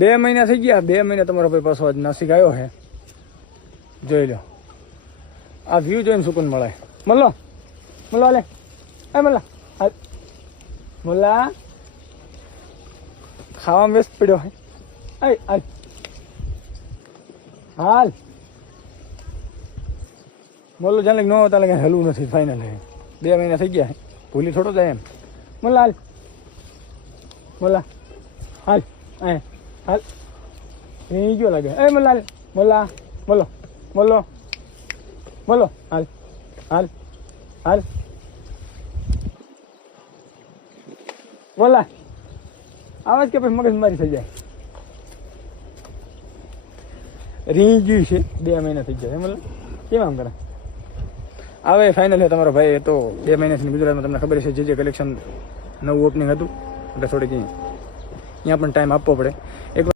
2 મહિના થઈ ગયા, 2 મહિના તમારો ભાઈ પાછો આજ નાસિક આવ્યો છે. જોઈ લો, આ વ્યૂ જોઈને સુકૂન મળે. મલ્લો મલ્લો હાલે, એ મલ્લા હાલ, મલ્લા ખાવામાં વ્યસ્ત પડ્યો હે. હાલ હાલ મલ્લો જાણે ન હોતા લાગે હલવું નથી. ફાઇનલ હે 2 મહિના થઈ ગયા, ભૂલી થોડો જાય એમ. મલ્લા હાલ, મલ્લા હાલ, હાલ એ ગયો લાગે. એ મલ્લા હાલ, મલ્લા મલ્લો મલ્લો મલ્લો હાલ હાલ હાલ મલ્લા આવાજ કે પછી મગજ મારી થઈ જાય. રીંગ ગયું છે, 2 મહિના થઈ ગયા. મતલબ કેમ આમ કરે. હવે ફાઇનલ છે તમારો ભાઈ. તો 2 મહિનાથી ગુજરાતમાં તમને ખબર છે જે કલેક્શન નવું ઓપનિંગ હતું એટલે થોડીક અહીંયા પણ ટાઈમ આપવો પડે. એક